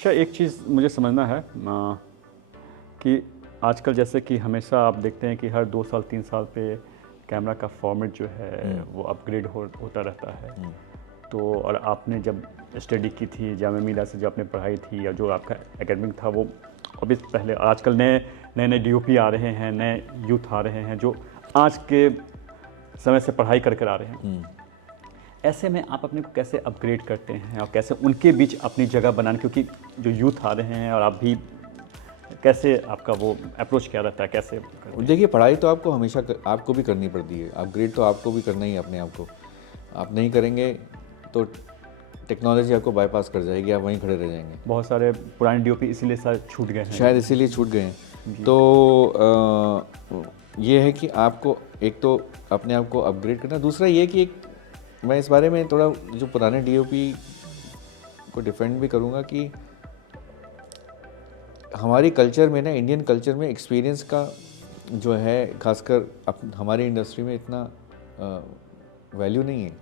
अच्छा, एक चीज़ मुझे समझना है कि आजकल जैसे कि हमेशा आप देखते हैं कि हर 2 साल 3 साल पे कैमरा का फॉर्मेट जो है वो अपग्रेड होता रहता है। तो और आपने जब स्टडी की थी जामिया मिलिया से, जो आपने पढ़ाई थी या जो आपका एकेडमिक था, वो अभी पहले आजकल नए नए डीओपी आ रहे हैं, नए यूथ आ रहे हैं जो आज के समय से पढ़ाई कर आ रहे हैं। ऐसे में आप अपने को कैसे अपग्रेड करते हैं और कैसे उनके बीच अपनी जगह बनाने, क्योंकि जो यूथ आ रहे हैं और आप भी, कैसे आपका वो अप्रोच क्या रहता है, कैसे करते हैं? देखिए, पढ़ाई तो आपको हमेशा आपको भी करनी पड़ती है, अपग्रेड तो आपको भी करना ही है अपने आप को। आप नहीं करेंगे तो टेक्नोलॉजी आपको बाईपास कर जाएगी, आप वहीं खड़े रह जाएंगे। बहुत सारे पुराने डीओपी इसीलिए शायद छूट गए हैं, शायद इसीलिए छूट गए हैं। तो ये है कि आपको एक तो अपने आप को अपग्रेड करना, दूसरा ये कि मैं इस बारे में थोड़ा जो पुराने डीओपी को डिफेंड भी करूँगा कि हमारी कल्चर में ना, इंडियन कल्चर में एक्सपीरियंस का जो है खासकर हमारी इंडस्ट्री में इतना वैल्यू नहीं है।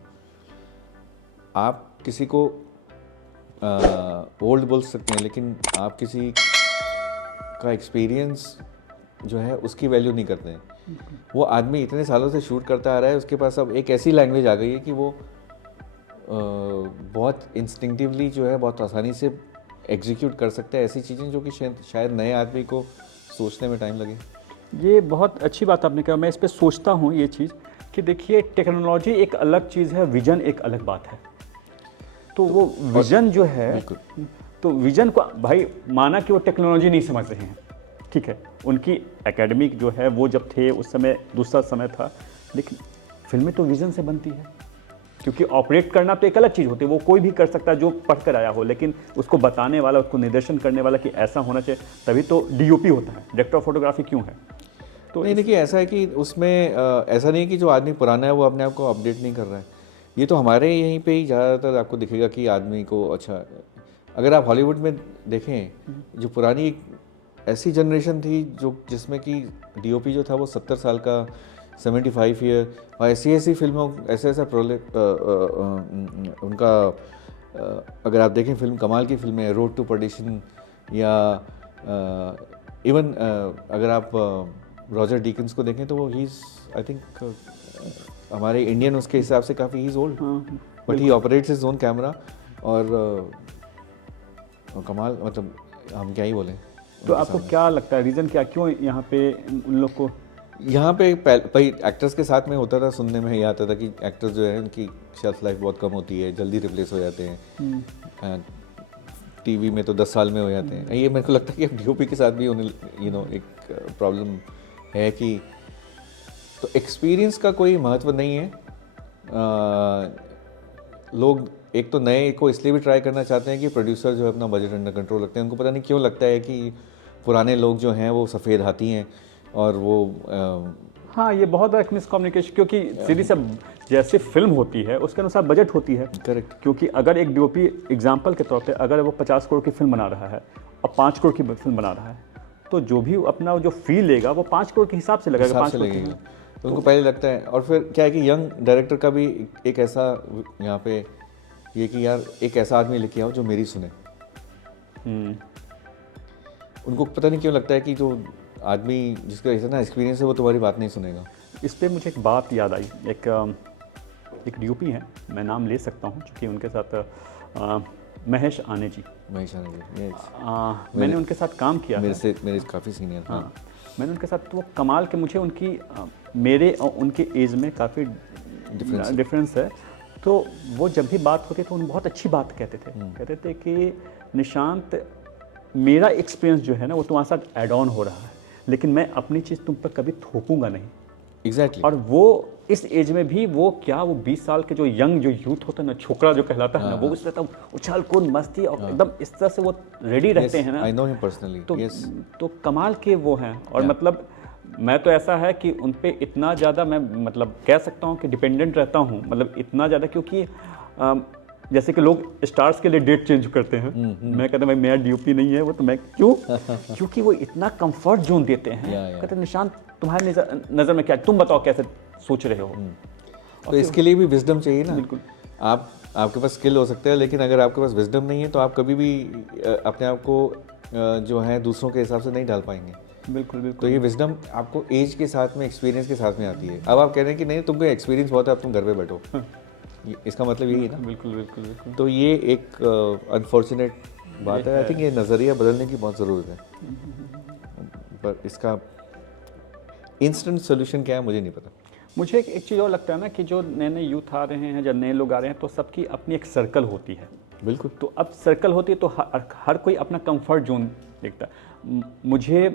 आप किसी को ओल्ड बोल सकते हैं, लेकिन आप किसी का एक्सपीरियंस जो है उसकी वैल्यू नहीं करते हैं। वो आदमी इतने सालों से शूट करता आ रहा है, उसके पास अब एक ऐसी लैंग्वेज आ गई है कि वो बहुत इंस्टिंक्टिवली जो है बहुत आसानी से एग्जीक्यूट कर सकते हैं ऐसी चीज़ें जो कि शायद नए आदमी को सोचने में टाइम लगे। ये बहुत अच्छी बात आपने कहा। मैं इस पे सोचता हूँ ये चीज़ कि देखिए, टेक्नोलॉजी एक अलग चीज़ है, विजन एक अलग बात है। तो वो विजन जो है, तो विजन को भाई माना कि वो टेक्नोलॉजी नहीं समझ रहे हैं, ठीक है, उनकी एकेडमिक जो है वो जब थे उस समय दूसरा समय था, लेकिन फिल्में तो विजन से बनती है, क्योंकि ऑपरेट करना तो एक अलग चीज़ होती है, वो कोई भी कर सकता है जो पढ़ कर आया हो, लेकिन उसको बताने वाला, उसको निर्देशन करने वाला कि ऐसा होना चाहिए, तभी तो डीओपी होता है, डायरेक्टर ऑफ फोटोग्राफी क्यों है। तो नहीं, देखिए, ऐसा है कि उसमें ऐसा नहीं है कि जो आदमी पुराना है वो अपने आप को अपडेट नहीं कर रहा है। ये तो हमारे यहीं पे ही ज़्यादातर आपको दिखेगा कि आदमी को, अच्छा, अगर आप हॉलीवुड में देखें, जो पुरानी एक ऐसी जनरेशन थी जो जिसमें कि डीओपी जो था वो 70 साल का, 75 ईयर, और ऐसी फिल्मों, ऐसा उनका अगर आप देखें फिल्म, कमाल की फिल्में, रोड टू पर्डिशन, या इवन अगर आप रॉजर डीकिंस को देखें तो वो ही इज़, आई थिंक, हमारे इंडियन उसके हिसाब से काफ़ी he is old, but he operates his own camera. और कमाल, मतलब हम क्या ही बोलें। तो आपको क्या लगता है रीज़न क्या, क्यों यहाँ पे उन लोग को, यहाँ पे एक्टर्स के साथ में होता था, सुनने में ये आता था कि एक्टर्स जो है उनकी शेल्फ लाइफ बहुत कम होती है, जल्दी रिप्लेस हो जाते हैं, टीवी में तो 10 साल में हो जाते हैं। ये मेरे को लगता है कि अब डीओपी के साथ भी उन्हें एक प्रॉब्लम है कि तो एक्सपीरियंस का कोई महत्व नहीं है। लोग एक तो नए को इसलिए भी ट्राई करना चाहते हैं कि प्रोड्यूसर जो है अपना बजट अंडर कंट्रोल रखते हैं। उनको पता नहीं क्यों लगता है कि पुराने लोग जो हैं वो सफ़ेद हाथी हैं और वो हाँ, ये बहुत बड़ा मिसकम्युनिकेशन, क्योंकि सीधी से जैसे फिल्म होती है उसके अनुसार बजट होती है। करेक्ट। क्योंकि अगर एक डीओपी एग्जांपल के तौर पे अगर वो 50 करोड़ की फिल्म बना रहा है और 5 करोड़ की फिल्म बना रहा है, तो जो भी अपना जो फी लेगा वो 5 करोड़ के हिसाब से लगेगा, 5 करोड़ लगेगा। तो उनको पहले लगता है। और फिर क्या है कि यंग डायरेक्टर का भी एक ऐसा यहाँ पे ये कि यार एक ऐसा आदमी लेके आओ जो मेरी सुने। उनको पता नहीं क्यों लगता है कि जो आदमी जिसका इतना एक्सपीरियंस है वो तुम्हारी बात नहीं सुनेगा। इस पर मुझे एक बात याद आई। एक डीओपी है, मैं नाम ले सकता हूँ क्योंकि उनके साथ महेश आने जी, मैंने उनके साथ काम किया, मेरे काफ़ी सीनियर। हाँ, मैंने उनके साथ, तो कमाल के, मुझे उनकी मेरे और उनके एज में काफ़ी डिफरेंस है। तो वो जब भी बात होती तो उन बहुत अच्छी बात कहते थे कि निशांत, मेरा एक्सपीरियंस जो है ना वो तुम्हारे साथ ऐड ऑन हो रहा है, लेकिन मैं अपनी चीज़ तुम पर कभी थोपूंगा नहीं। एग्जैक्टली। और वो इस एज में भी वो 20 साल के जो यंग जो यूथ होता है ना, छोकरा जो कहलाता है ना, वो इस तरह उछाल कूद मस्ती और एकदम इस तरह से वो रेडी रहते हैं ना। I know him personally. तो कमाल के वो हैं। और मतलब मैं तो ऐसा है कि उन पे इतना ज़्यादा मैं मतलब कह सकता हूँ कि डिपेंडेंट रहता हूँ, मतलब इतना ज़्यादा, क्योंकि जैसे कि लोग स्टार्स के लिए डेट चेंज करते हैं, मैं कहता भाई मेरा डीओपी नहीं है वो, तो मैं क्यों क्योंकि वो इतना कंफर्ट जोन देते हैं। कहते निशांत तुम्हारी नज़र में क्या, तुम बताओ कैसे सोच रहे हो। तो इसके लिए भी विजडम चाहिए ना। बिल्कुल। आप आपके पास स्किल हो सकता है, लेकिन अगर आपके पास विजडम नहीं है तो आप कभी भी अपने आप को जो है दूसरों के हिसाब से नहीं ढाल पाएंगे। बिल्कुल तो बिल्कुल। ये विजडम आपको एज के साथ में, एक्सपीरियंस के साथ में आती है। अब आप कह रहे हैं कि नहीं तुमको एक्सपीरियंस बहुत है, अब तुम घर पे बैठो, इसका मतलब यही है ना। बिल्कुल बिल्कुल बिल्कुल। तो ये एक अनफॉर्चुनेट बात है। आई थिंक ये नज़रिया बदलने की बहुत ज़रूरत है, पर इसका इंस्टेंट सोल्यूशन क्या है मुझे नहीं पता। मुझे एक चीज़ और लगता है ना कि जो नए नए यूथ आ रहे हैं, जब नए लोग आ रहे हैं, तो सबकी अपनी एक सर्कल होती है। बिल्कुल। तो अब सर्कल होती है तो हर कोई अपना कंफर्ट जोन देखता है। मुझे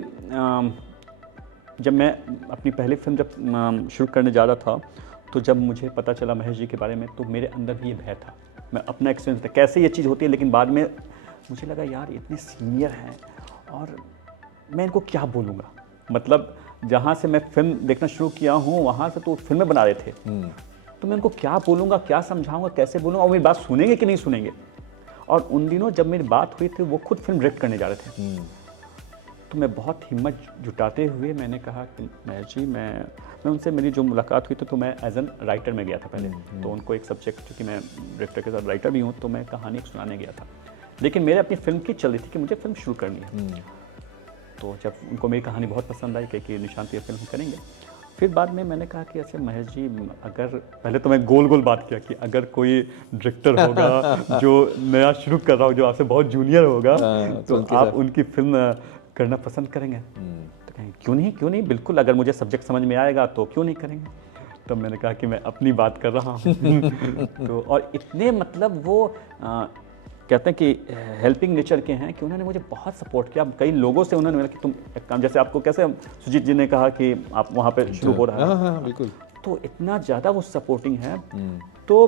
जब मैं अपनी पहली फिल्म जब शुरू करने जा रहा था, तो जब मुझे पता चला महेश जी के बारे में, तो मेरे अंदर भी ये भय था। मैं अपना एक्सपीरियंस था कैसे ये चीज़ होती है, लेकिन बाद में मुझे लगा यार इतने सीनियर हैं और मैं इनको क्या बोलूँगा। मतलब जहाँ से मैं फिल्म देखना शुरू किया हूँ वहाँ से तो फिल्में बना रहे थे, तो मैं इनको क्या बोलूँगा, क्या समझाऊँगा, कैसे बोलूँगा, और मेरी बात सुनेंगे कि नहीं सुनेंगे। और उन दिनों जब मेरी बात हुई थी, वो खुद फिल्म डायरेक्ट करने जा रहे थे। तो मैं बहुत हिम्मत जुटाते हुए मैंने कहा कि महेश जी, मैं उनसे मेरी जो मुलाकात हुई थी, तो मैं एज एन राइटर में गया था पहले। तो उनको एक सब्जेक्ट, क्योंकि मैं डायरेक्टर के साथ राइटर भी हूँ, तो मैं कहानी सुनाने गया था। लेकिन मेरे अपनी फिल्म की चल रही थी कि मुझे फिल्म शुरू करनी है। तो जब उनको मेरी कहानी बहुत पसंद आई कि निशांत ये फिल्म करेंगे, फिर बाद में मैंने कहा कि ऐसे महेश जी, अगर पहले तो मैं गोल गोल बात किया कि अगर कोई डायरेक्टर होगा जो नया शुरू कर रहा हो, जो आपसे बहुत जूनियर होगा, तो आप उनकी फिल्म करना पसंद करेंगे। तो कहें क्यों नहीं, बिल्कुल, अगर मुझे सब्जेक्ट समझ में आएगा तो क्यों नहीं करेंगे। तब मैंने कहा कि मैं अपनी बात कर रहा हूँ। तो और इतने मतलब वो कहते हैं कि हेल्पिंग नेचर के हैं कि उन्होंने मुझे बहुत सपोर्ट किया। कई लोगों से उन्होंने बोला कि तुम एक काम, जैसे आपको कैसे सुजीत जी ने कहा कि आप वहाँ पे शुरू हो रहा है। हाँ, बिल्कुल। तो इतना ज़्यादा वो सपोर्टिंग है। तो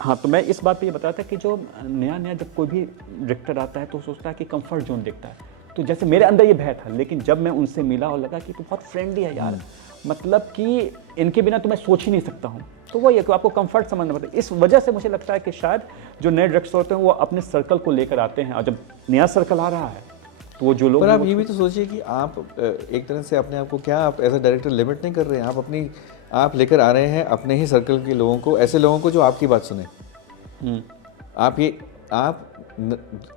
हाँ, तो मैं इस बात पे ये बताता कि जो नया जब कोई भी डायरेक्टर आता है तो सोचता है कि कंफर्ट जोन देखता है। तो जैसे मेरे अंदर ये भय था, लेकिन जब मैं उनसे मिला और लगा कि तू बहुत फ्रेंडली है यार, मतलब कि इनके बिना तो मैं सोच ही नहीं सकता हूँ। तो वो ये कि आपको कंफर्ट समझना पड़ता है। इस वजह से मुझे लगता है कि शायद जो नए डायरेक्टर्स होते हैं वो अपने सर्कल को लेकर आते हैं, और जब नया सर्कल आ रहा है तो वो जो लोग, पर आप ये भी तो सोचिए कि आप एक तरह से अपने आप को क्या आप एज अ डायरेक्टर लिमिट नहीं कर रहे हैं। आप लेकर आ रहे हैं अपने ही सर्कल के लोगों को, ऐसे लोगों को जो आपकी बात सुने।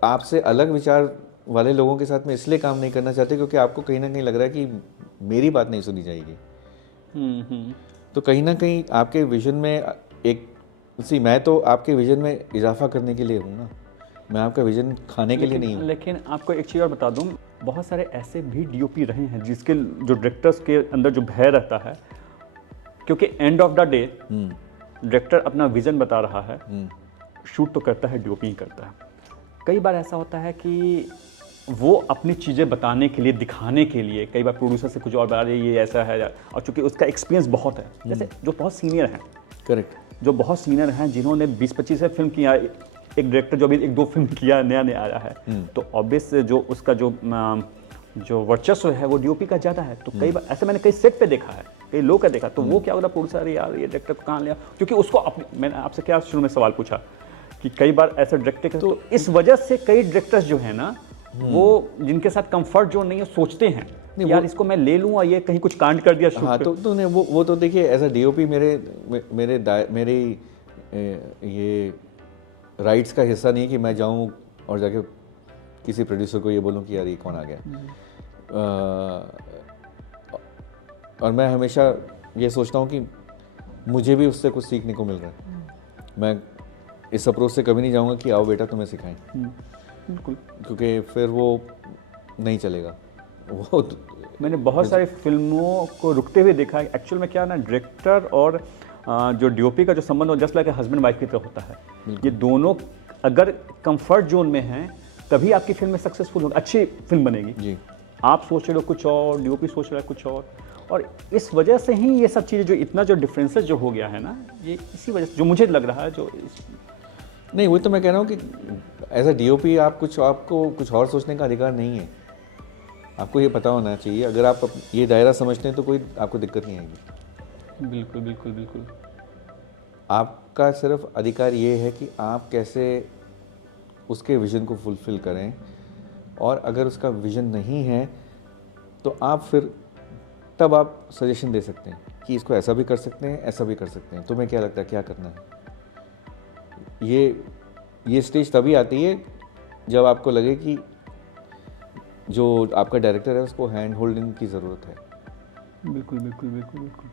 आपसे अलग विचार वाले लोगों के साथ में इसलिए काम नहीं करना चाहते क्योंकि आपको कहीं ना कहीं लग रहा है कि मेरी बात नहीं सुनी जाएगी। तो कहीं ना कहीं आपके विजन में मैं तो आपके विजन में इजाफा करने के लिए हूँ ना, मैं आपका विजन खाने के लिए नहीं हूँ। लेकिन आपको एक चीज़ और बता दूँ, बहुत सारे ऐसे भी डीओपी रहे हैं जिसके जो डायरेक्टर्स के अंदर जो भय रहता है, क्योंकि end of the day director अपना विजन बता रहा है, शूट तो करता है, डीओपी ही करता है। कई बार ऐसा होता है कि वो अपनी चीज़ें बताने के लिए, दिखाने के लिए, कई बार प्रोड्यूसर से कुछ और बता रहे, ये ऐसा है, और चूंकि उसका एक्सपीरियंस बहुत है, जैसे जो बहुत सीनियर हैं, करेक्ट, जो बहुत सीनियर हैं, जिन्होंने 20-25 फिल्म किया, एक डायरेक्टर जो अभी 1-2 फिल्म किया, नया आया है, तो ऑब्वियस जो उसका जो वर्चस्व है वो डीओपी का ज़्यादा है। तो कई बार ऐसे मैंने कई सेट पे देखा है, कई लोग का देखा, तो वो क्या होता है, प्रोड्यूसर यार ये डायरेक्टर को कहाँ लिया, क्योंकि उसको मैंने आपसे क्या शुरू में सवाल पूछा कि कई बार ऐसे डायरेक्टर, तो इस वजह से कई डायरेक्टर्स जो है ना, वो जिनके साथ कंफर्ट जोन नहीं है, सोचते हैं यार इसको मैं ले लूँ और ये कहीं कुछ कांड कर दिया शूट हाँ, पे। तो नहीं, वो तो देखिए एज अ डीओपी मेरे ये राइट्स का हिस्सा नहीं है कि मैं जाऊँ और जाके किसी प्रोड्यूसर को ये बोलूँ कि यार ये कौन आ गया। और मैं हमेशा ये सोचता हूँ कि मुझे भी उससे कुछ सीखने को मिल रहा है। मैं इस अप्रोच से कभी नहीं जाऊँगा कि आओ बेटा तुम्हें सिखाएं, बिल्कुल, क्योंकि फिर वो नहीं चलेगा। वो मैंने बहुत सारी फिल्मों को रुकते हुए देखा है। एक्चुअल में क्या ना, डायरेक्टर और जो डीओपी का जो संबंध हो, जस्ट लाइक हस्बैंड वाइफ की तरह होता है। ये दोनों अगर कंफर्ट जोन में हैं तभी आपकी फिल्म में सक्सेसफुल होगी, अच्छी फिल्म बनेगी जी। आप सोच रहे हो कुछ और, डीओपी सोच रहा है कुछ और इस वजह से ही ये सब चीज़ें, जो इतना जो डिफरेंसेस जो हो गया है ना, ये इसी वजह से जो मुझे लग रहा है। जो नहीं, वही तो मैं कह रहा हूँ कि एज अ डीओपी आपको कुछ और सोचने का अधिकार नहीं है। आपको ये पता होना चाहिए। अगर आप ये दायरा समझते हैं तो कोई आपको दिक्कत नहीं आएगी। बिल्कुल बिल्कुल बिल्कुल। आपका सिर्फ अधिकार ये है कि आप कैसे उसके विज़न को फुलफ़िल करें, और अगर उसका विज़न नहीं है तो आप फिर तब आप सजेशन दे सकते हैं कि इसको ऐसा भी कर सकते हैं, ऐसा भी कर सकते हैं, तुम्हें क्या लगता है क्या करना है। ये स्टेज तभी आती है जब आपको लगे कि जो आपका डायरेक्टर है उसको हैंड होल्डिंग की ज़रूरत है। बिल्कुल बिल्कुल बिल्कुल बिल्कुल।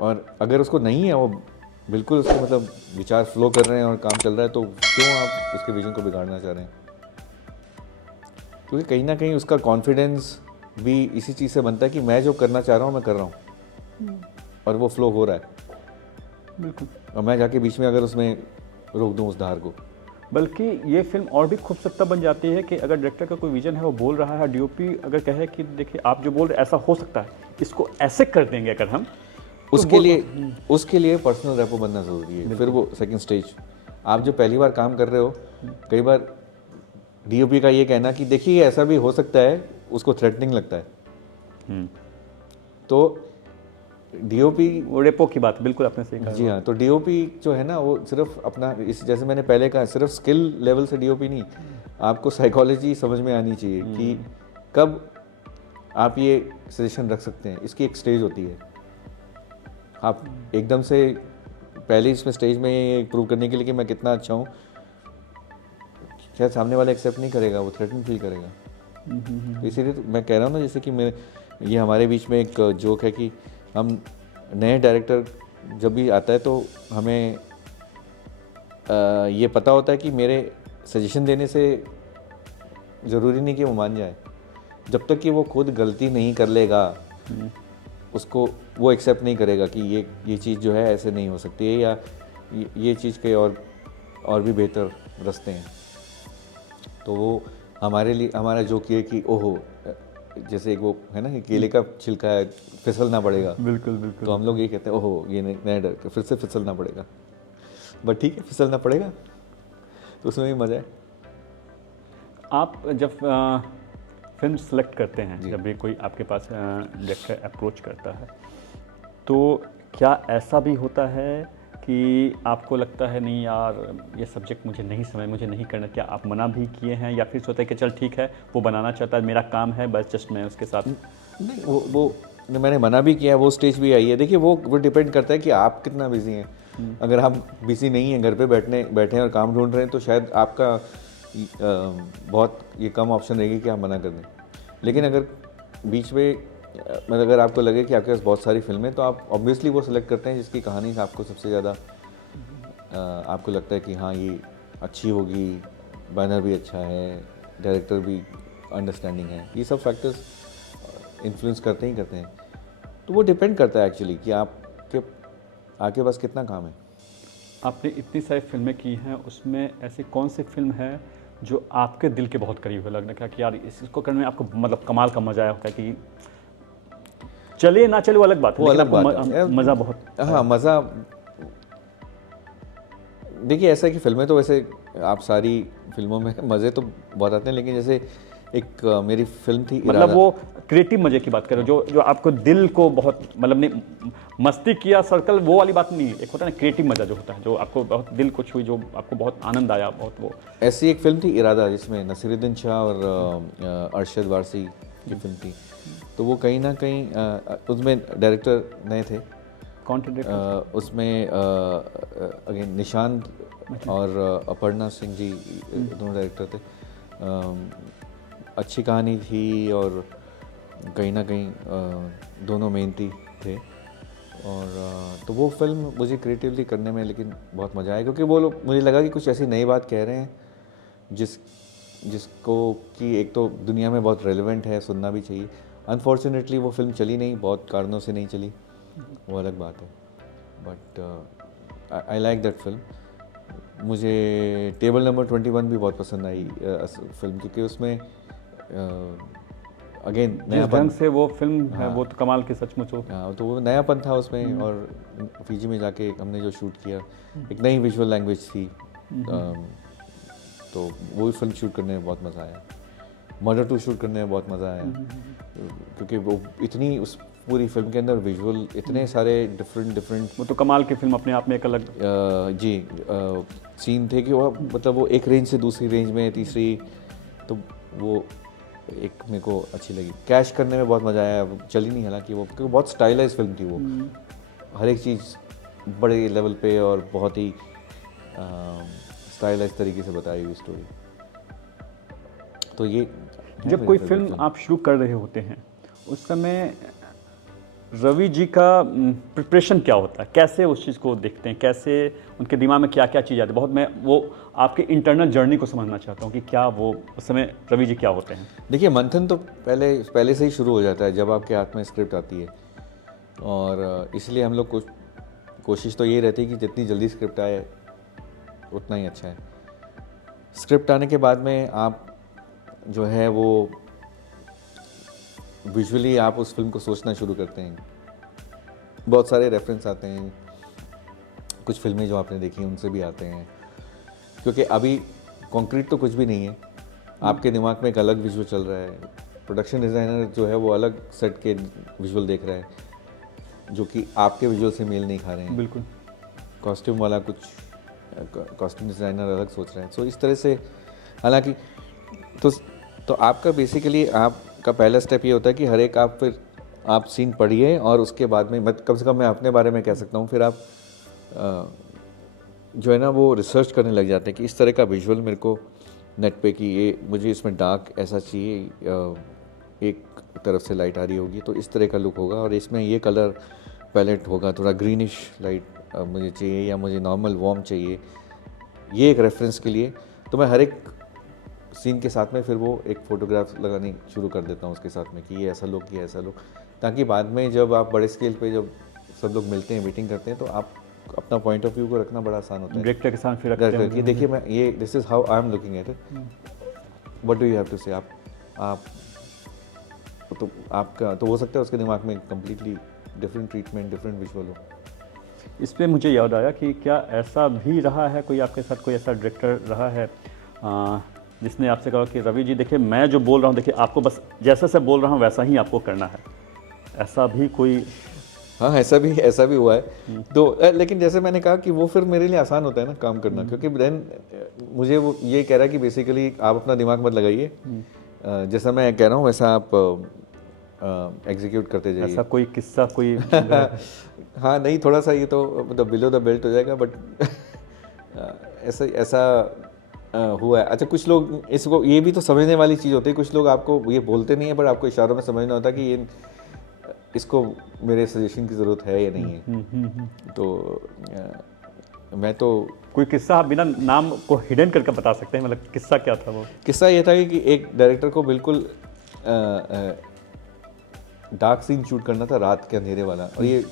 और अगर उसको नहीं है, वो बिल्कुल उसको मतलब विचार फ्लो कर रहे हैं और काम चल रहा है, तो क्यों आप उसके विजन को बिगाड़ना चाह रहे हैं? क्योंकि कहीं ना कहीं उसका कॉन्फिडेंस भी इसी चीज़ से बनता है कि मैं जो करना चाह रहा हूँ मैं कर रहा हूँ और वो फ्लो हो रहा है, बिल्कुल। और मैं जाके बीच में अगर उसमें रोक दूँ उस धार को। बल्कि ये फिल्म और भी खूबसूरत बन जाती है कि अगर डायरेक्टर का कोई विजन है, वो बोल रहा है, डीओपी अगर कहे कि देखिए आप जो बोल रहे ऐसा हो सकता है, इसको ऐसे कर देंगे अगर हम, तो उसके लिए पर्सनल रेपो बनना ज़रूरी है। फिर वो सेकंड स्टेज, आप जो पहली बार काम कर रहे हो, कई बार डीओपी का ये कहना कि देखिए ऐसा भी हो सकता है, उसको थ्रेटनिंग लगता है। तो डीओपी, वो रेपो की बात बिल्कुल आपने सही कहा। जी हाँ, तो डीओपी जो है ना, वो सिर्फ अपना इस, जैसे मैंने पहले कहा, सिर्फ स्किल लेवल से डीओपी नहीं, आपको साइकोलॉजी समझ में आनी चाहिए कि कब आप ये सजेशन रख सकते हैं। इसकी एक स्टेज होती है। आप एकदम से पहले इसमें स्टेज में ये प्रूव करने के लिए कि मैं कितना अच्छा हूँ, शायद सामने वाला एक्सेप्ट नहीं करेगा, वो थ्रेटन फील करेगा। तो इसीलिए तो मैं कह रहा हूँ ना, जैसे कि ये हमारे बीच में एक जोक है कि हम नए डायरेक्टर जब भी आता है तो हमें ये पता होता है कि मेरे सजेशन देने से ज़रूरी नहीं कि वो मान जाए। जब तक कि वो खुद गलती नहीं कर लेगा, उसको वो एक्सेप्ट नहीं करेगा कि ये चीज़ जो है ऐसे नहीं हो सकती है, या ये चीज़ के और भी बेहतर रास्ते हैं। तो वो हमारे लिए, हमारा जोक ये कि ओहो, जैसे एक वो है ना कि केले का छिलका है, फिसलना पड़ेगा। बिल्कुल बिल्कुल। तो हम लोग ये कहते हैं ओहो, ये नया डायरेक्टर, फिर से फिसलना पड़ेगा। बट ठीक है, फिसलना पड़ेगा, तो उसमें भी मज़ा है। आप जब फिल्म सेलेक्ट करते हैं, जब भी कोई आपके पास डायरेक्टर अप्रोच करता है, तो क्या ऐसा भी होता है कि आपको लगता है नहीं यार ये सब्जेक्ट मुझे नहीं समझ, मुझे नहीं करना, क्या आप मना भी किए हैं, या फिर सोचते हैं कि चल ठीक है वो बनाना चाहता है, मेरा काम है बस जस्ट मैं उसके साथ? नहीं, वो मैंने मना भी किया, वो स्टेज भी आई है। देखिए वो डिपेंड करता है कि आप कितना बिजी हैं। अगर आप बिजी नहीं हैं, घर पे बैठे हैं और काम ढूंढ रहे हैं, तो शायद आपका बहुत ये कम ऑप्शन रहेगी कि आप मना कर दें। लेकिन अगर बीच में मतलब अगर आपको लगे कि आपके पास बहुत सारी फिल्में, तो आप ऑब्वियसली वो सिलेक्ट करते हैं जिसकी कहानी आपको सबसे ज़्यादा आपको लगता है कि हाँ ये अच्छी होगी, बैनर भी अच्छा है, डायरेक्टर भी अंडरस्टैंडिंग है। ये सब फैक्टर्स इन्फ्लुएंस करते हैं। तो वो डिपेंड करता है एक्चुअली कि आपके पास कितना काम है। आपने इतनी सारी फिल्में की हैं, उसमें ऐसी कौन सी फिल्म है जो आपके दिल के बहुत करीब है, लगने का कि यार इसको करने में आपको मतलब कमाल का मज़ा आया होता है कि चले ना चले वो अलग बात है, वो लेकिन अलग आपको बात है, मज़ा बहुत? हाँ, मज़ा। देखिए ऐसा है कि फिल्में तो वैसे आप सारी फिल्मों में मज़े तो बहुत आते हैं, लेकिन जैसे एक मेरी फिल्म थी मतलब वो क्रिएटिव मज़े की बात करो, जो आपको दिल को बहुत मतलब नहीं मस्ती किया सर्कल वो वाली बात नहीं, एक होता है ना क्रिएटिव मज़ा जो होता है, जो आपको बहुत दिल को छुई, जो आपको बहुत आनंद आया बहुत। वो ऐसी एक फिल्म थी इरादा, जिसमें नसीरुद्दीन शाह और अरशद वारसी की फिल्म थी। तो वो कहीं ना कहीं उसमें डायरेक्टर नए थे। कौन थे डायरेक्टर? उसमें अगेन निशांत और अपर्णा सिंह जी दोनों डायरेक्टर थे। अच्छी कहानी थी और कहीं ना कहीं दोनों मेहनती थे। और तो वो फिल्म मुझे क्रिएटिवली करने में लेकिन बहुत मज़ा आया, क्योंकि वो लोग, मुझे लगा कि कुछ ऐसी नई बात कह रहे हैं जिसको कि एक तो दुनिया में बहुत रेलेवेंट है, सुनना भी चाहिए। अनफॉर्चुनेटली वो फिल्म चली नहीं, बहुत कारणों से नहीं चली, वो अलग बात है। But I like that film. मुझे टेबल नंबर 21 भी बहुत पसंद आई फिल्म, क्योंकि उसमें अगेन जिस ढंग से वो फिल्म है वो तो कमाल की सचमुच हो। हाँ, तो वो नयापन था उसमें। और फीजी में जाके हमने जो शूट किया, एक नई विजुअल लैंग्वेज थी। तो वो भी फिल्म शूट करने में बहुत मज़ा आया। मर्डर 2 शूट करने में बहुत मज़ा आया, क्योंकि वो इतनी उस पूरी फिल्म के अंदर विजुअल इतने सारे डिफरेंट वो तो कमाल की फिल्म अपने आप में एक अलग सीन थे कि वो मतलब वो एक रेंज से दूसरी रेंज में, तीसरी, तो वो एक मेरे को अच्छी लगी। कैश करने में बहुत मज़ा आया, चली नहीं हालांकि वो, क्योंकि बहुत स्टाइलाइज फिल्म थी वो। हर एक चीज़ बड़े लेवल पे और बहुत ही स्टाइलाइज तरीके से बताई हुई स्टोरी। तो ये जब कोई फिल्म आप शुरू कर रहे होते हैं उस समय रवि जी का प्रिपरेशन क्या होता है, कैसे उस चीज़ को देखते हैं, कैसे उनके दिमाग में क्या क्या चीज़ आती है? बहुत मैं वो आपके इंटरनल जर्नी को समझना चाहता हूँ कि क्या वो उस समय रवि जी क्या होते हैं। देखिए, मंथन तो पहले से ही शुरू हो जाता है जब आपके हाथ में स्क्रिप्ट आती है, और इसलिए हम लोग कोशिश तो ये रहती है कि जितनी जल्दी स्क्रिप्ट आए उतना ही अच्छा है। स्क्रिप्ट आने के बाद में आप जो है वो विजुअली आप उस फिल्म को सोचना शुरू करते हैं। बहुत सारे रेफरेंस आते हैं, कुछ फिल्में जो आपने देखी उनसे भी आते हैं, क्योंकि अभी कॉन्क्रीट तो कुछ भी नहीं है, आपके दिमाग में एक अलग विजुअल चल रहा है। प्रोडक्शन डिज़ाइनर जो है वो अलग सेट के विजुअल देख रहा है जो कि आपके विजुअल से मेल नहीं खा रहे हैं। बिल्कुल। कॉस्ट्यूम वाला कॉस्ट्यूम डिज़ाइनर अलग सोच रहे हैं। सो इस तरह से, हालांकि तो आपका बेसिकली आपका पहला स्टेप ये होता है कि हर एक आप सीन पढ़िए, और उसके बाद में कम से कम मैं अपने बारे में कह सकता हूँ, फिर आप जो है ना वो रिसर्च करने लग जाते हैं कि इस तरह का विजुअल मेरे को नेट पे कि ये मुझे इसमें डार्क ऐसा चाहिए, एक तरफ से लाइट आ रही होगी तो इस तरह का लुक होगा, और इसमें ये कलर पैलेट होगा, थोड़ा ग्रीनिश लाइट मुझे चाहिए, या मुझे नॉर्मल वार्म चाहिए। ये एक रेफरेंस के लिए तो मैं हर एक सीन के साथ में फिर वो एक फ़ोटोग्राफ लगानी शुरू कर देता हूँ उसके साथ में कि ये ऐसा लुक, ये ऐसा लुक, ताकि बाद में जब आप बड़े स्केल पे जब सब लोग मिलते हैं, मीटिंग करते हैं, तो आप अपना पॉइंट ऑफ व्यू को रखना बड़ा आसान होता है। डायरेक्टर के साथ फिर रखते हैं कि देखिए मैं ये this is how I am looking at it, what do you have to say. आप तो आपका तो हो सकता है उसके दिमाग में completely different treatment, different visual हो। इस पर मुझे याद आया कि क्या ऐसा भी रहा है, कोई आपके साथ कोई ऐसा डायरेक्टर रहा है जिसने आपसे कहा कि रवि जी देखिए मैं जो बोल रहा हूँ, देखिए आपको बस जैसा से बोल रहा हूँ वैसा ही आपको करना है, ऐसा भी कोई? हाँ, ऐसा भी हुआ है। तो लेकिन जैसे मैंने कहा कि वो फिर मेरे लिए आसान होता है ना काम करना, क्योंकि देन मुझे वो ये कह रहा है कि बेसिकली आप अपना दिमाग मत लगाइए, जैसा मैं कह रहा हूँ वैसा आप एग्जीक्यूट करते जाइए। ऐसा कोई किस्सा कोई हाँ नहीं, थोड़ा सा ये तो मतलब बिलो द बेल्ट हो जाएगा, बट ऐसा हुआ है। अच्छा, कुछ लोग इसको ये भी तो समझने वाली चीज़ होती है, कुछ लोग आपको ये बोलते नहीं है पर आपको इशारों में समझना होता है कि ये इसको मेरे सजेशन की ज़रूरत है या नहीं है। तो मैं तो कोई किस्सा आप बिना नाम को हिडन करके बता सकते हैं, मतलब किस्सा क्या था वो? किस्सा ये था कि एक डायरेक्टर को बिल्कुल डार्क सीन शूट करना था, रात के अंधेरे वाला, और ये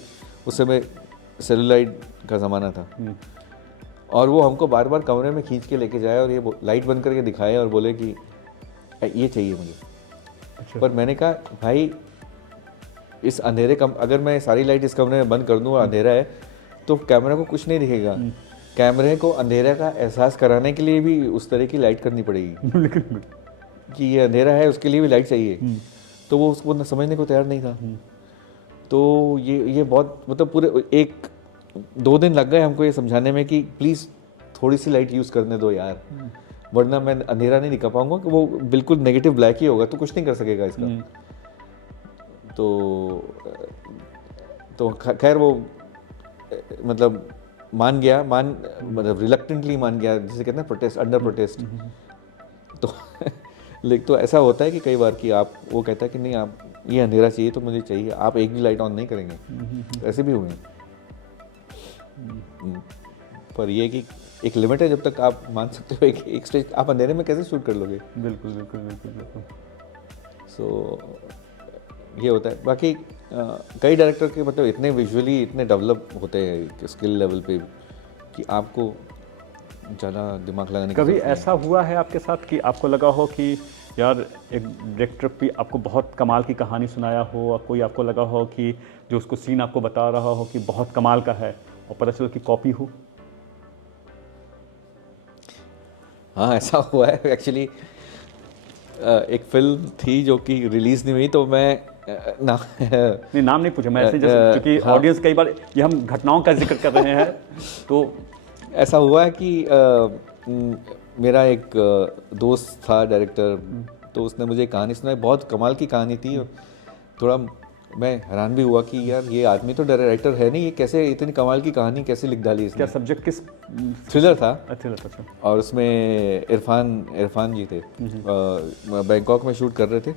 उस समय सेलुलाइड का ज़माना था, और वो हमको बार बार कमरे में खींच के लेके जाए और ये लाइट बंद करके दिखाए और बोले कि ये चाहिए मुझे। अच्छा। पर मैंने कहा भाई इस अंधेरे अगर मैं सारी लाइट इस कमरे में बंद कर दूँ और अंधेरा है तो कैमरा को कुछ नहीं दिखेगा। कैमरे को अंधेरे का एहसास कराने के लिए भी उस तरह की लाइट करनी पड़ेगी कि ये अंधेरा है, उसके लिए भी लाइट चाहिए। तो वो उसको समझने को तैयार नहीं था। तो ये बहुत मतलब पूरे 1-2 दिन लग गए हमको ये समझाने में कि प्लीज़ थोड़ी सी लाइट यूज़ करने दो यार, वरना मैं अंधेरा नहीं दिखा पाऊंगा, कि वो बिल्कुल नेगेटिव ब्लैक ही होगा, तो कुछ नहीं कर सकेगा इसका। तो खैर वो मतलब मान गया, मतलब रिलक्टेंटली मान गया, जिसे कहते हैं प्रोटेस्ट, अंडर प्रोटेस्ट। तो लेकिन तो ऐसा होता है कि कई बार कि आप वो कहता है कि नहीं आप ये अंधेरा चाहिए तो मुझे चाहिए, आप एक भी लाइट ऑन नहीं करेंगे। ऐसे भी हुए हैं। पर ये कि एक लिमिट है, जब तक आप मान सकते हो एक स्टेज आप अंधेरे में कैसे शूट कर लोगे। बिल्कुल बिल्कुल बिल्कुल बिल्कुल। सो ये होता है। बाकी कई डायरेक्टर के मतलब इतने विजुअली इतने डेवलप होते हैं स्किल लेवल पे कि आपको ज़्यादा दिमाग लगाने की कभी ऐसा हुआ है आपके साथ कि आपको लगा हो कि यार एक डायरेक्टर भी आपको बहुत कमाल की कहानी सुनाया हो, और कोई आपको लगा हो कि जो उसको सीन आपको बता रहा हो कि बहुत कमाल का है और पता चलो कि कॉपी हो? हाँ, ऐसा हुआ है एक्चुअली। एक फिल्म थी जो कि रिलीज़ नहीं हुई, तो मैं नहीं नाम नहीं पूछा मैं, ऐसे जैसे क्योंकि ऑडियंस कई बार ये हम घटनाओं का जिक्र कर रहे हैं। तो ऐसा हुआ है कि मेरा एक दोस्त था डायरेक्टर, तो उसने मुझे कहानी सुनाई, बहुत कमाल की कहानी थी, थोड़ा मैं हैरान भी हुआ कि यार ये आदमी तो डायरेक्टर है नहीं, ये कैसे इतनी कमाल की कहानी कैसे लिख डाली इसने। क्या सब्जेक्ट किस? थ्रिलर था। थ्रिलर, अच्छा। और उसमें इरफान जी थे, बैंकॉक में शूट कर रहे थे।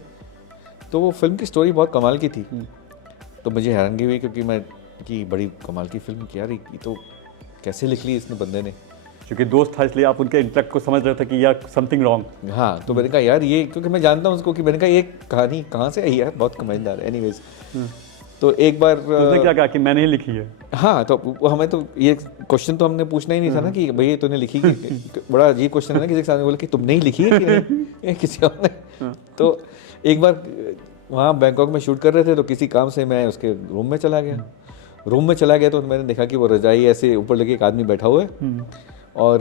तो वो फिल्म की स्टोरी बहुत कमाल की थी। तो मुझे हैरानगी हुई क्योंकि मैं कि बड़ी कमाल की फिल्म की यार, ये तो कैसे लिख ली इसने बंदे ने। क्योंकि दोस्त था इसलिए आप उनके इंटेलेक्ट को समझ रहे थे कि यार समथिंग रॉन्ग। हाँ, तो मैंने कहा यार ये, क्योंकि मैं जानता हूँ उसको, कि मैंने कहा ये कहानी कहाँ से आई यार, बहुत कमालदार है। एनीवेज, तो एक बार उसने क्या कहा कि मैंने ही लिखी है? हाँ, तो हमें तो ये क्वेश्चन तो हमने पूछना ही नहीं था ना कि भाई तूने लिखी कि बड़ा अजीब क्वेश्चन है ना किसी के सामने बोले कि तुमने ही लिखी है कि नहीं किसी और ने। तो एक बार वहाँ बैंकॉक में शूट कर रहे थे, तो किसी काम से मैं उसके रूम में चला गया। तो मैंने देखा कि वो रजाई ऐसे ऊपर लेके एक आदमी बैठा हुआ है और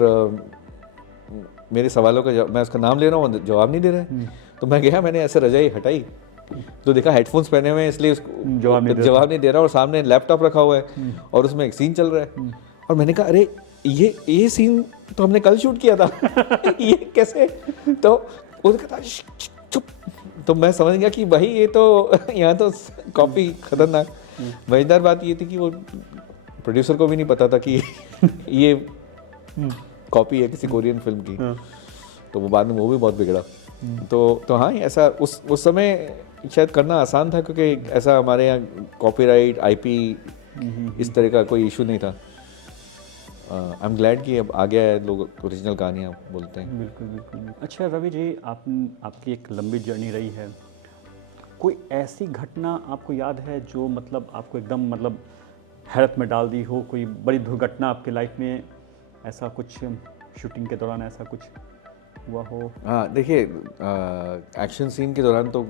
मेरे सवालों का मैं उसका नाम ले रहा हूँ, जवाब नहीं दे रहा है। तो मैं गया, मैंने ऐसे रजाई हटाई तो देखा हेडफोन्स पहने हुए हैं, इसलिए उसको जवाब नहीं दे रहा, और सामने लैपटॉप रखा हुआ है और उसमें एक सीन चल रहा है। और मैंने कहा अरे ये सीन तो हमने कल शूट किया था ये कैसे? तो उसने कहा चुप। तो मैं समझ गया कि भाई ये तो यहाँ तो कॉपी खतरनाक। मजेदार बात ये थी कि वो प्रोड्यूसर को भी नहीं पता था कि ये कॉपी है किसी कोरियन फिल्म की। तो वो बाद में वो भी बहुत बिगड़ा। तो हाँ, ऐसा उस समय शायद करना आसान था क्योंकि ऐसा हमारे यहाँ कॉपीराइट, आईपी इस तरह का कोई इशू नहीं था। आई एम ग्लैड कि अब आ गया है, लोग ओरिजिनल कहानियाँ बोलते हैं। बिल्कुल बिल्कुल। अच्छा रवि जी, आपकी एक लंबी जर्नी रही है। कोई ऐसी घटना आपको याद है जो मतलब आपको एकदम मतलब हैरत में डाल दी हो? कोई बड़ी दुर्घटना आपके लाइफ में, ऐसा कुछ शूटिंग के दौरान ऐसा कुछ हुआ हो? हाँ, देखिए, एक्शन सीन के दौरान तो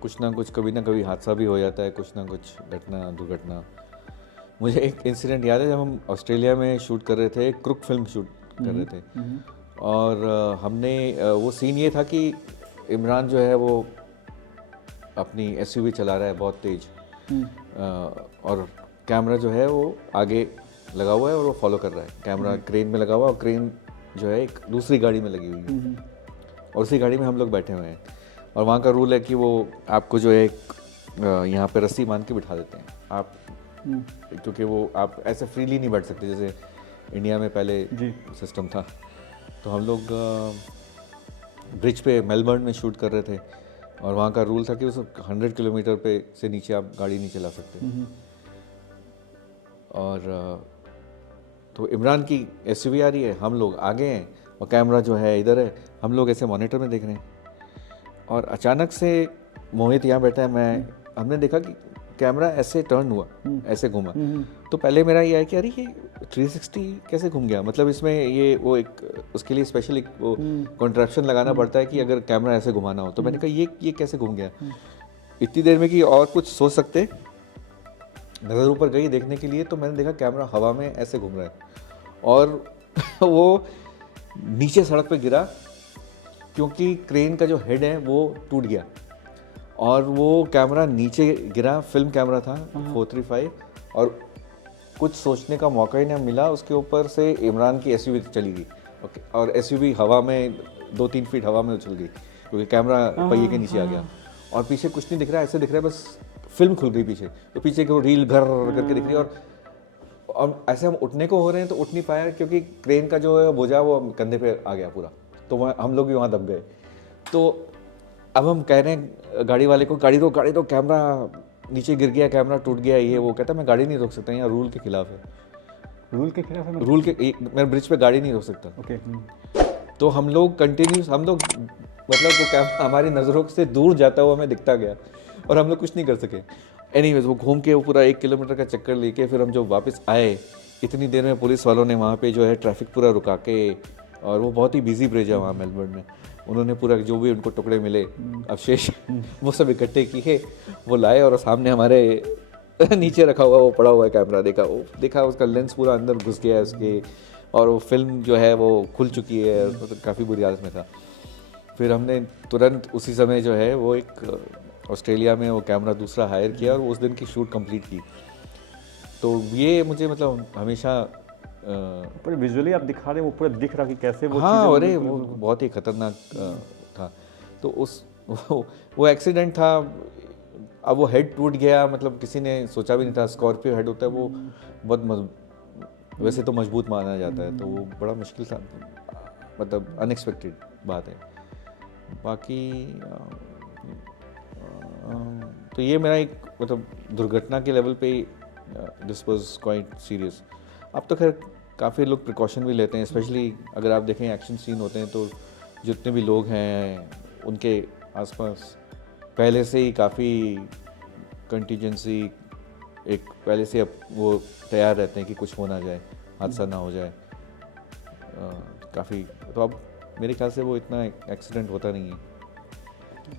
कुछ ना कुछ, कभी ना कभी हादसा भी हो जाता है, कुछ ना कुछ घटना दुर्घटना। मुझे एक इंसिडेंट याद है, जब हम ऑस्ट्रेलिया में शूट कर रहे थे, क्रुक फिल्म शूट कर रहे थे, और हमने वो सीन ये था कि इमरान जो है वो अपनी एसयूवी चला रहा है बहुत तेज, और कैमरा जो है वो आगे लगा हुआ है और वो फॉलो कर रहा है। कैमरा क्रेन में लगा हुआ है और क्रेन जो है एक दूसरी गाड़ी में लगी हुई है, और उसी गाड़ी में हम लोग बैठे हुए हैं। और वहाँ का रूल है कि वो आपको जो है यहाँ पे रस्सी बांध के बिठा देते हैं आप, क्योंकि वो आप ऐसे फ्रीली नहीं बैठ सकते जैसे इंडिया में पहले सिस्टम था। तो हम लोग ब्रिज पे मेलबर्न में शूट कर रहे थे, और वहाँ का रूल था कि उस 100 किलोमीटर पे से नीचे आप गाड़ी नहीं चला सकते। और तो इमरान की एसयूवी आ रही है, हम लोग आगे हैं और कैमरा जो है इधर है, हम लोग ऐसे मॉनिटर में देख रहे हैं। और अचानक से मोहित यहाँ बैठा है, हमने देखा कि कैमरा ऐसे टर्न हुआ, ऐसे घूमा। तो पहले मेरा ये है कि अरे ये 360 कैसे घूम गया, मतलब इसमें ये वो एक उसके लिए स्पेशल एक वो कॉन्ट्रैक्शन लगाना पड़ता है कि अगर कैमरा ऐसे घुमाना हो। तो मैंने कहा ये कैसे घूम गया इतनी देर में, कि और कुछ सोच सकते। नज़र ऊपर गई देखने के लिए, तो मैंने देखा कैमरा हवा में ऐसे घूम रहा है और वो नीचे सड़क पे गिरा, क्योंकि क्रेन का जो हेड है वो टूट गया और वो कैमरा नीचे गिरा। फिल्म कैमरा था 435, और कुछ सोचने का मौका ही ना मिला, उसके ऊपर से इमरान की एसयूवी चली गई। ओके, और एसयूवी हवा में 2-3 फीट हवा में उछल गई, क्योंकि कैमरा पहिए के नीचे आ गया। और पीछे कुछ नहीं दिख रहा, ऐसे दिख रहा है बस फिल्म खुल गई पीछे। तो पीछे को रील घर करके दिख रही है, और ऐसे हम उठने को हो रहे हैं तो उठ नहीं पाया, क्योंकि क्रेन का जो है बोझा वो कंधे पे आ गया पूरा। तो हम लोग भी वहाँ दब गए। तो अब हम कह रहे हैं गाड़ी वाले को, गाड़ी रोक, कैमरा नीचे गिर गया, कैमरा टूट गया, ये वो। कहता मैं गाड़ी नहीं रोक सकता, यहाँ रूल के खिलाफ है। रूल के खिलाफ है? रूल के, मैं ब्रिज पे गाड़ी नहीं रोक सकता। ओके। तो हम लोग कंटिन्यूस, मतलब वो कैमरा हमारी नज़रों से दूर जाता हुआ हमें दिखता गया, और हम लोग कुछ नहीं कर सके। एनीवेज, वो घूम के वो पूरा 1 किलोमीटर का चक्कर लेके फिर हम जो वापस आए, इतनी देर में पुलिस वालों ने वहाँ पे जो है ट्रैफिक पूरा रुका के, और वो बहुत ही बिजी ब्रिज है वहाँ मेलबर्न में, उन्होंने पूरा जो भी उनको टुकड़े मिले अवशेष वो सब इकट्ठे किए, वो लाए, और सामने हमारे नीचे रखा हुआ वो पड़ा हुआ है कैमरा। देखा उसका लेंस पूरा अंदर घुस गया है उसके, और वो फिल्म जो है वो खुल चुकी है, तो काफ़ी बुरी हालत में था। फिर हमने तुरंत उसी समय जो है वो एक ऑस्ट्रेलिया में वो कैमरा दूसरा हायर किया, और उस दिन की शूट कंप्लीट की। तो ये मुझे मतलब हमेशा पर विजुअली आप दिखा रहे हैं, वो पूरा दिख रहा कि कैसे वो हाँ, अरे वो बहुत ही खतरनाक था। तो वो एक्सीडेंट था, अब वो हेड टूट गया, मतलब किसी ने सोचा भी नहीं था। स्कॉर्पियो हेड होता है वो बहुत वैसे तो मजबूत माना जाता है, तो वो बड़ा मुश्किल था, मतलब अनएक्सपेक्टेड बात है। बाकी तो ये मेरा एक मतलब दुर्घटना के लेवल पे दिस वाज क्वाइट सीरियस। अब तो खैर काफ़ी लोग प्रिकॉशन भी लेते हैं, स्पेशली अगर आप देखें एक्शन सीन होते हैं तो जितने भी लोग हैं उनके आसपास पहले से ही काफ़ी कंटीजेंसी, एक पहले से अब वो तैयार रहते हैं कि कुछ हो ना जाए, हादसा ना हो जाए। काफ़ी तो अब मेरे ख्याल से वो इतना एक्सीडेंट होता नहीं है,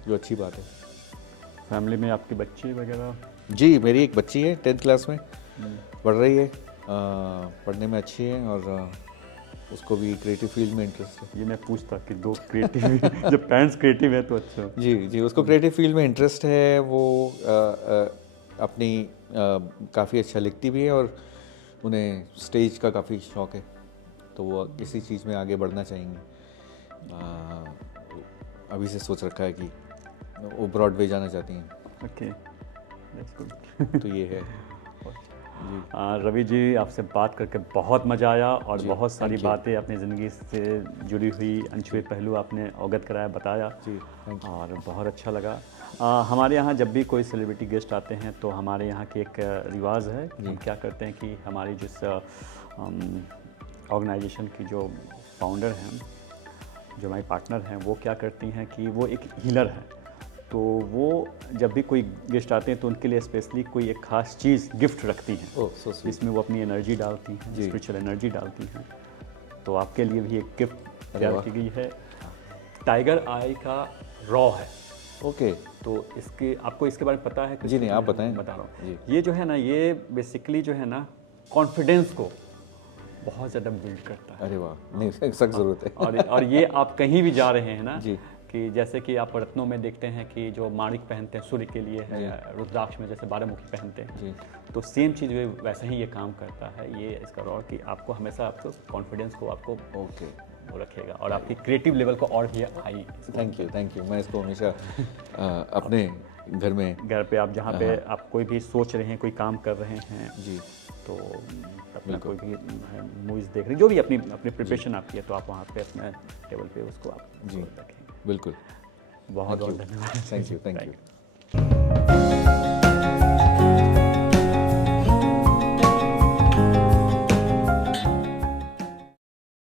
जो अच्छी बात है। फैमिली में आपके बच्चे वगैरह? जी, मेरी एक बच्ची है 10th क्लास में पढ़ रही है, पढ़ने में अच्छी है और उसको भी क्रिएटिव फील्ड में इंटरेस्ट है। ये मैं पूछता कि दो क्रिएटिव जब पेरेंट्स क्रिएटिव है तो अच्छा। जी, उसको क्रिएटिव फील्ड में इंटरेस्ट है, वो अपनी काफ़ी अच्छा लिखती भी है और उन्हें स्टेज का काफ़ी शौक है, तो वो इसी चीज़ में आगे बढ़ना चाहेंगी। अभी से सोच रखा है कि वो ब्रॉडवे जाना चाहती हैं। Okay, that's good. तो ये है जी। रवि जी, आपसे बात करके बहुत मज़ा आया और जी, बहुत सारी thank you। बातें अपनी ज़िंदगी से जुड़ी हुई अनछुए पहलू आपने अवगत कराया, बताया जी, थैंक यू। और बहुत अच्छा लगा। हमारे यहाँ जब भी कोई सेलिब्रिटी गेस्ट आते हैं तो हमारे यहाँ की एक रिवाज है कि हम क्या करते हैं कि हमारी जिस ऑर्गेनाइजेशन की जो फाउंडर हैं, जो हमारी पार्टनर हैं, वो क्या करती हैं कि वो एक हीलर है, तो वो जब भी कोई गेस्ट आते हैं तो उनके लिए स्पेशली कोई एक ख़ास चीज़ गिफ्ट रखती हैं, ओह सो स्वीट। जिसमें वो अपनी एनर्जी डालती हैं, जी। स्पिरिचुअल एनर्जी डालती हैं। तो आपके लिए भी एक गिफ्ट अरे तैयार वाह। की गई है, टाइगर आई का रॉ है। ओके। तो इसके आपको इसके बारे में पता है? जी नहीं, आप बताएं। बता रहा हूँ। जी। ये जो है ना, ये बेसिकली जो है ना, कॉन्फिडेंस को बहुत ज़्यादा बिल्ड करता है। अरे वाह, नहीं सख्त ज़रूरत है। और ये आप कहीं भी जा रहे हैं ना, जी। कि जैसे कि आप रत्नों में देखते हैं कि जो माणिक पहनते हैं सूर्य के लिए है, रुद्राक्ष में जैसे 12 मुखी पहनते हैं, जी। तो सेम चीज़ वैसे ही ये काम करता है। ये इसका रॉ कि आपको हमेशा आपको कॉन्फिडेंस को आपको ओके, वो रखेगा और आपकी क्रिएटिव लेवल को और भी हाई। Thank you. मैं इसको हमेशा अपने घर में घर पे आप जहाँ पे आप कोई भी सोच रहे हैं, कोई काम कर रहे हैं, जी तो अपना कोई भी मूवीज़ देख रहे हैं, जो भी अपनी प्रिपरेशन आपकी है, तो आप वहाँ पे अपने टेबल पे उसको आप जी रखें। बिल्कुल। बहुत बहुत धन्यवाद। Thank you.